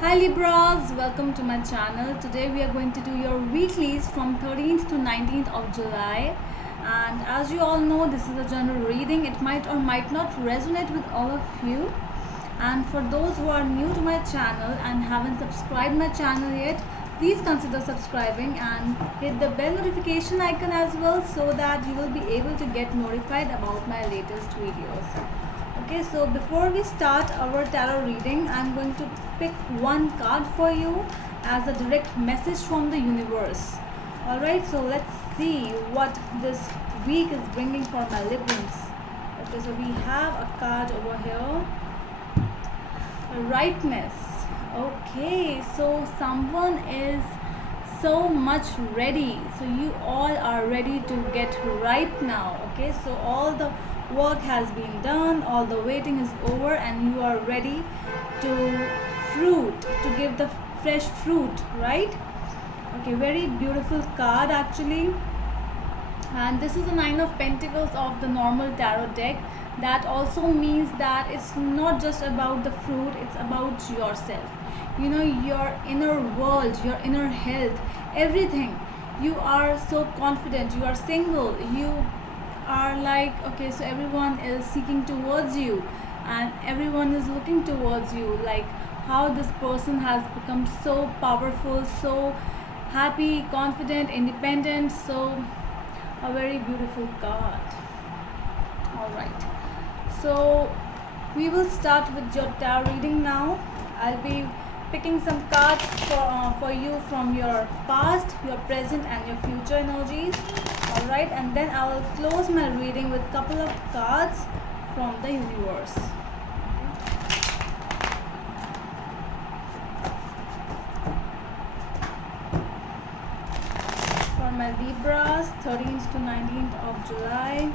Hi Libras, welcome to my channel. Today we are going to do your weeklies from 13th to 19th of July. And as you all know, this is a general reading. It might or might not resonate with all of you. And for those who are new to my channel and haven't subscribed my channel yet, please consider subscribing and hit the bell notification icon as well so that you will be able to get notified about my latest videos. Okay, so before we start our tarot reading, I'm going to pick one card for you as a direct message from the universe. Alright, so let's see what this week is bringing for my Librans. Okay, so we have a card over here. Rightness. Okay, so someone is so much ready. So you all are ready to get ripe now. Okay, so all the work has been done, all the waiting is over, and you are ready to give the fresh fruit, right? Okay, very beautiful card actually. And this is a Nine of Pentacles of the normal tarot deck. That also means that it's not just about the fruit, it's about yourself. You know, your inner world, your inner health, everything. You are so confident, you are single, you are like, okay, so everyone is seeking towards you and everyone is looking towards you, like how this person has become so powerful, so happy, confident, independent. So a very beautiful card. All right, so we will start with your tarot reading now. I'll be picking some cards for you from your past, your present and your future energies. Alright, and then I will close my reading with a couple of cards from the universe. For my Libras, 13th to 19th of July.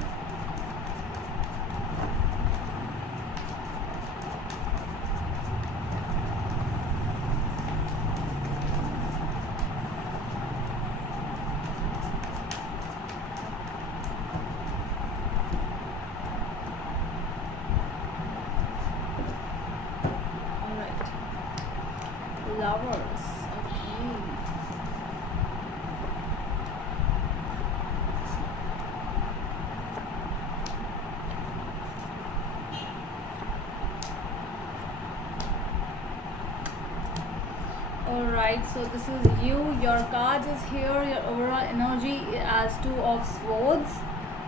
Lovers. Okay. Alright, so this is you. Your cards is here. Your overall energy as Two of Swords.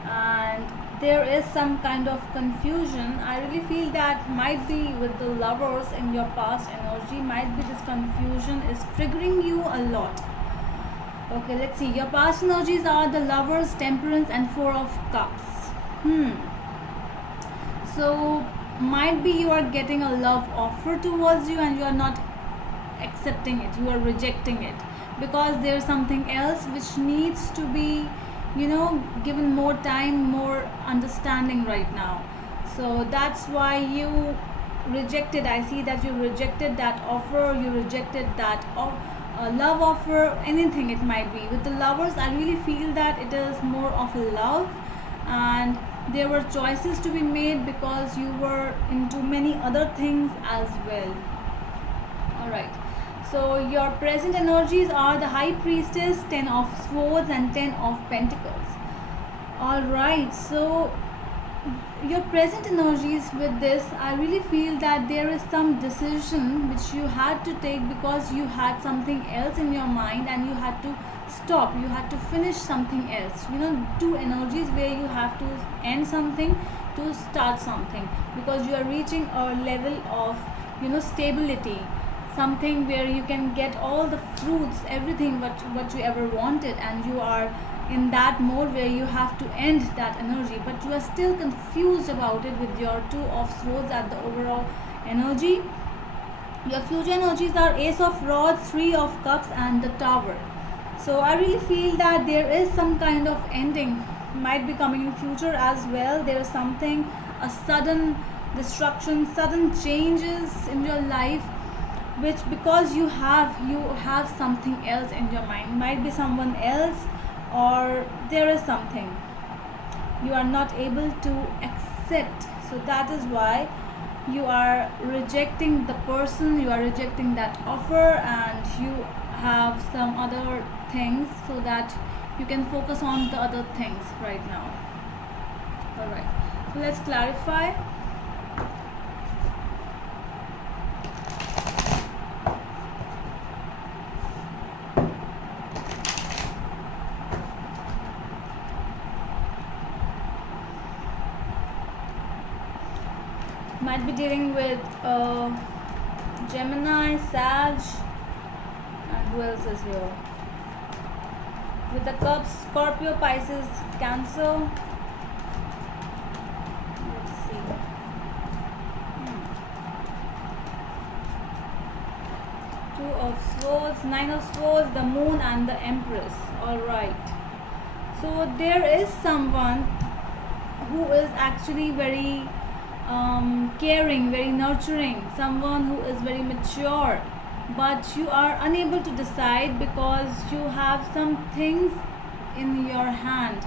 And there is some kind of confusion. I really feel that might be with the lovers in your past energy. Might be this confusion is triggering you a lot. Okay, let's see. Your past energies are the lovers, temperance and Four of Cups. So might be you are getting a love offer towards you and you are not accepting it, you are rejecting it because there's something else which needs to be, you know, given more time, more understanding right now. So that's why you rejected. I see that you rejected that offer, you rejected that love offer, anything it might be. With the lovers, I really feel that it is more of a love and there were choices to be made because you were into many other things as well. Alright, so your present energies are the High Priestess, 10 of Swords and 10 of Pentacles. Alright, so your present energies with this, I really feel that there is some decision which you had to take because you had something else in your mind and you had to stop, you had to finish something else. You know, two energies where you have to end something to start something because you are reaching a level of, you know, stability, something where you can get all the fruits, everything what you ever wanted, and you are in that mode where you have to end that energy, but you are still confused about it with your Two of Swords at the overall energy. Your future energies are Ace of Rods, Three of Cups and the Tower. So I really feel that there is some kind of ending might be coming in future as well. There is something, a sudden destruction, sudden changes in your life, which because you have something else in your mind, might be someone else, or there is something you are not able to accept. So that is why you are rejecting the person, you are rejecting that offer, and you have some other things so that you can focus on the other things right now. All right, so let's clarify. Might be dealing with Gemini, Sag, and who else is here? With the Cups, Scorpio, Pisces, Cancer. Let's see. Two of Swords, Nine of Swords, the Moon, and the Empress. Alright. So there is someone who is actually very caring, very nurturing, someone who is very mature, but you are unable to decide because you have some things in your hand.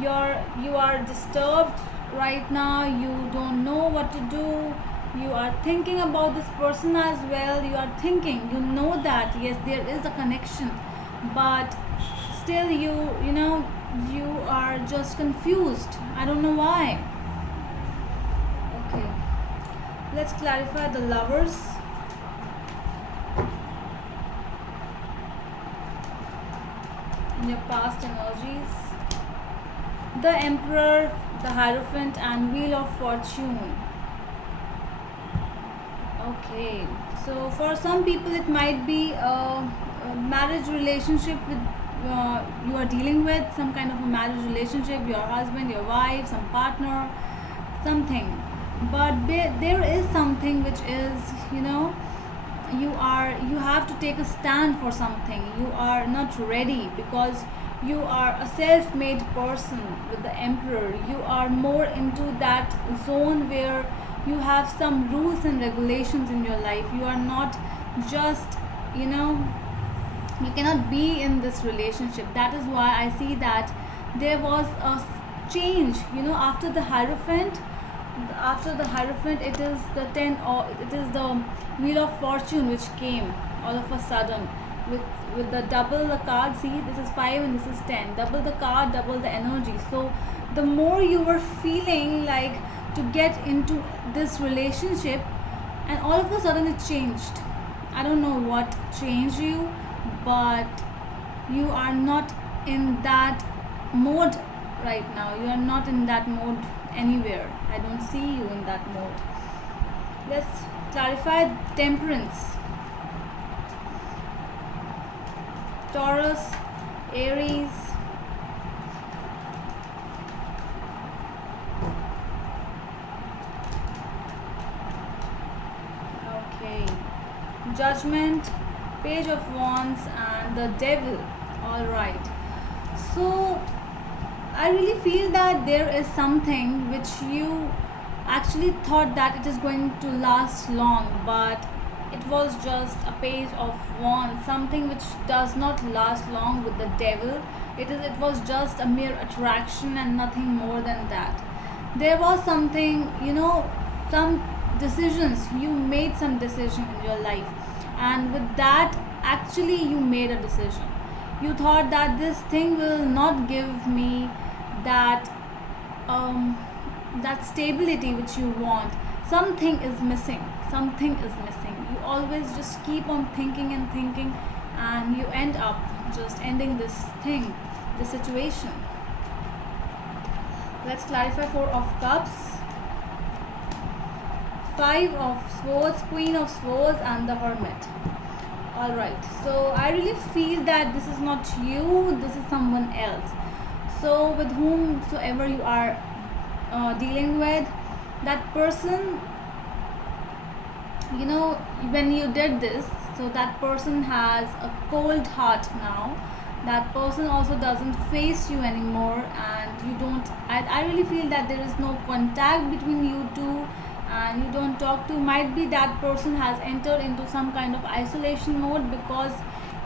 You are disturbed right now, you don't know what to do, you are thinking about this person as well, you are thinking, you know that yes, there is a connection, but still you are just confused. I don't know why. Okay, let's clarify the Lovers. In your past energies, the Emperor, the Hierophant, and Wheel of Fortune. Okay, so for some people it might be a marriage relationship with you are dealing with, some kind of a marriage relationship, your husband, your wife, some partner, something. But there is something which is, you have to take a stand for something. You are not ready because you are a self-made person with the Emperor. You are more into that zone where you have some rules and regulations in your life. You are not just, you cannot be in this relationship. That is why I see that there was a change, after the Hierophant. After the Hierophant, it is the it is the Wheel of Fortune which came all of a sudden with the double the card. See, this is 5 and this is 10. Double the card, double the energy. So the more you were feeling like to get into this relationship, and all of a sudden it changed. I don't know what changed you, but you are not in that mode right now. You are not in that mode anywhere. I don't see you in that mode. Let's clarify Temperance. Taurus, Aries, okay, Judgment, Page of Wands, and the Devil. All right. So I really feel that there is something which you actually thought that it is going to last long, but it was just a page of wands, something which does not last long with the Devil. It was just a mere attraction and nothing more than that. There was something, some decisions, you made some decision in your life, and with that actually you made a decision. You thought that this thing will not give me that that stability which you want. Something is missing, you always just keep on thinking and thinking, and you end up just ending this thing, this situation. Let's clarify. 4 of Cups, 5 of Swords, Queen of Swords, and the Hermit. Alright, so I really feel that this is not you, this is someone else. So with whomsoever you are dealing with, that person, when you did this, so that person has a cold heart now. That person also doesn't face you anymore, and you don't, I really feel that there is no contact between you two, and you don't talk to. Might be that person has entered into some kind of isolation mode because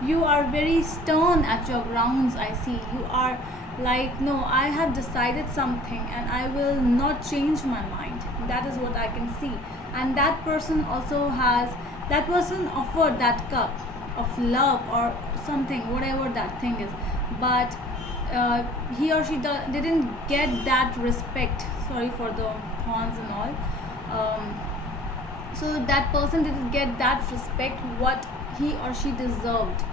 you are very stern at your grounds. I see you are like, no, I have decided something and I will not change my mind. That is what I can see. and that person also has, that person offered that cup of love or something, whatever that thing is, but he or she didn't get that respect. Sorry for the horns and all. So that person didn't get that respect what he or she deserved.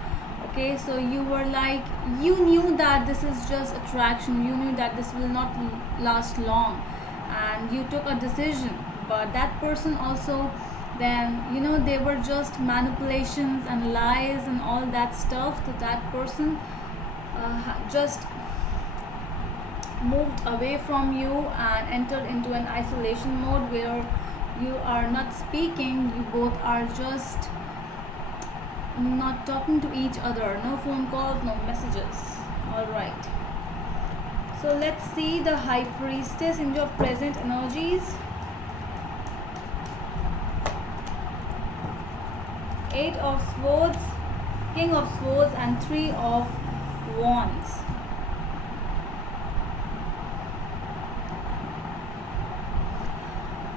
Okay, so you were like, you knew that this is just attraction, you knew that this will not last long, and you took a decision. But that person also, then they were just manipulations and lies and all that stuff. So that person just moved away from you and entered into an isolation mode where you are not speaking, you both are just not talking to each other, no phone calls, no messages. All right, so let's see the High Priestess in your present energies. 8 of Swords, King of Swords, and 3 of Wands.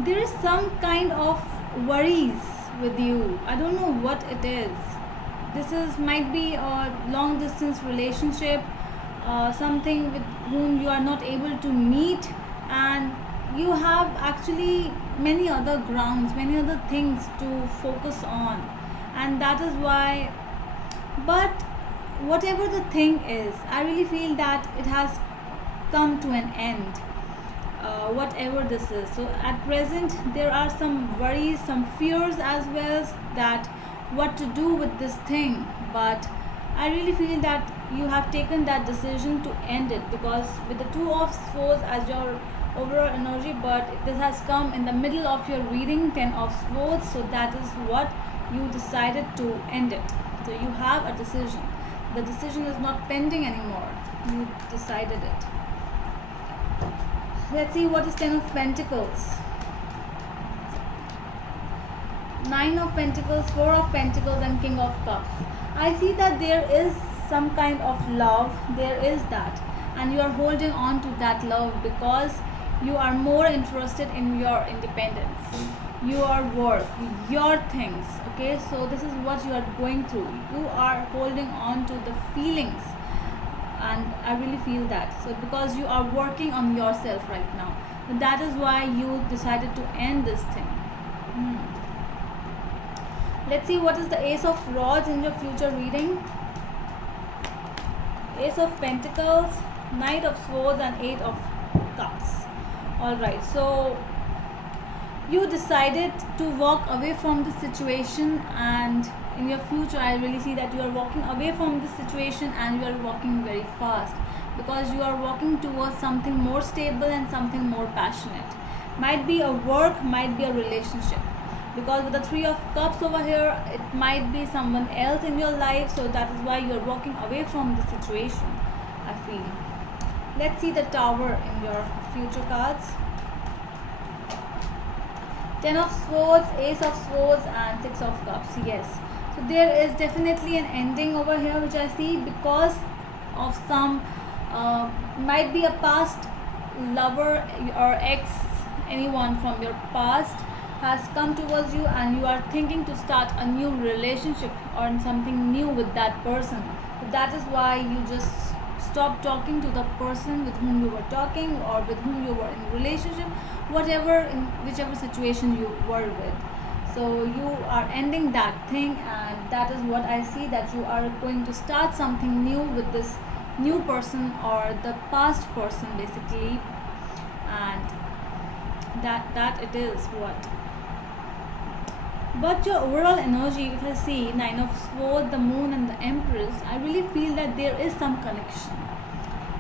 There is some kind of worries with you. I don't know what it is. This is might be a long distance relationship, something with whom you are not able to meet, and you have actually many other grounds, many other things to focus on, and that is why. But whatever the thing is, I really feel that it has come to an end, whatever this is. So at present there are some worries, some fears as well, that what to do with this thing. But I really feel that you have taken that decision to end it, because with the 2 of Swords as your overall energy, but this has come in the middle of your reading, 10 of Swords. So that is what you decided to end it. So you have a decision. The decision is not pending anymore. You decided it. Let's see what is 10 of Pentacles. 9 of Pentacles, 4 of Pentacles, and King of Cups. I see that there is some kind of love. There is that. And you are holding on to that love because you are more interested in your independence, your work, your things. Okay, so this is what you are going through. You are holding on to the feelings, and I really feel that. So because you are working on yourself right now, that is why you decided to end this thing. Let's see what is the Ace of Rods in your future reading. Ace of Pentacles, Knight of Swords, and 8 of Cups. Alright, so you decided to walk away from the situation, and in your future I really see that you are walking away from the situation, and you are walking very fast because you are walking towards something more stable and something more passionate. Might be a work, might be a relationship, because with the 3 of Cups over here, it might be someone else in your life. So that is why you are walking away from the situation, I feel. Let's see the Tower in your future cards. 10 of Swords, Ace of Swords, and 6 of Cups. Yes, so there is definitely an ending over here which I see, because of some might be a past lover or ex, anyone from your past has come towards you, and you are thinking to start a new relationship or something new with that person. So that is why you just stop talking to the person with whom you were talking, or with whom you were in relationship, whatever, in whichever situation you were with. So you are ending that thing, and that is what I see, that you are going to start something new with this new person or the past person basically. And that it is what. But your overall energy, if I see 9 of Swords, the Moon, and the Empress, I really feel that there is some connection.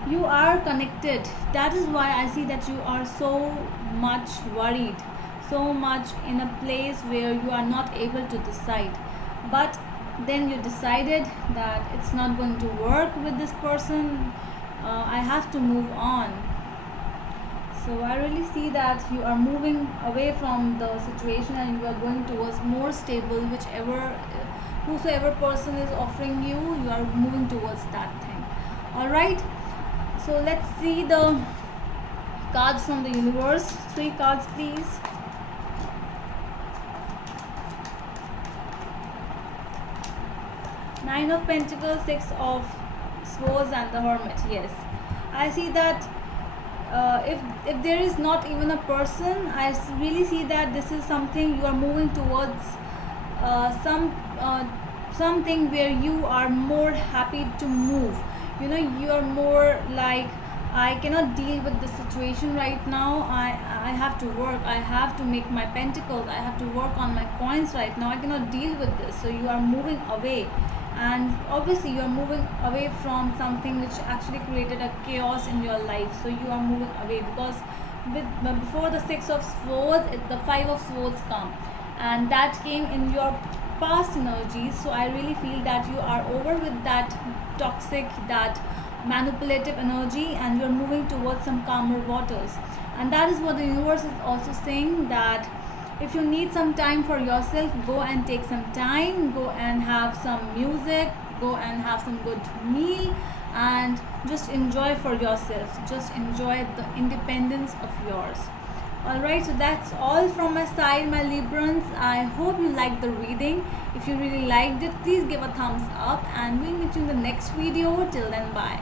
You are connected. That is why I see that you are so much worried, so much in a place where you are not able to decide. But then you decided that it's not going to work with this person. I have to move on. So I really see that you are moving away from the situation, and you are going towards more stable, whosoever person is offering you, you are moving towards that thing. Alright, so let's see the cards from the universe. 3 cards please. Nine of Pentacles, Six of Swords, and the Hermit. Yes, I see that if there is not even a person, really see that this is something you are moving towards, something where you are more happy to move. You are more like, I cannot deal with the situation right now. I have to work. I have to make my pentacles. I have to work on my coins right now. I cannot deal with this. So you are moving away, and obviously you are moving away from something which actually created a chaos in your life. So you are moving away because before the Six of Swords, the Five of Swords come, and that came in your past energies. So I really feel that you are over with that toxic, that manipulative energy, and you're moving towards some calmer waters. And that is what the universe is also saying, that if you need some time for yourself, go and take some time, go and have some music, go and have some good meal, and just enjoy for yourself. Just enjoy the independence of yours. Alright, so that's all from my side, my Librans. I hope you liked the reading. If you really liked it, please give a thumbs up, and we'll meet you in the next video. Till then, bye.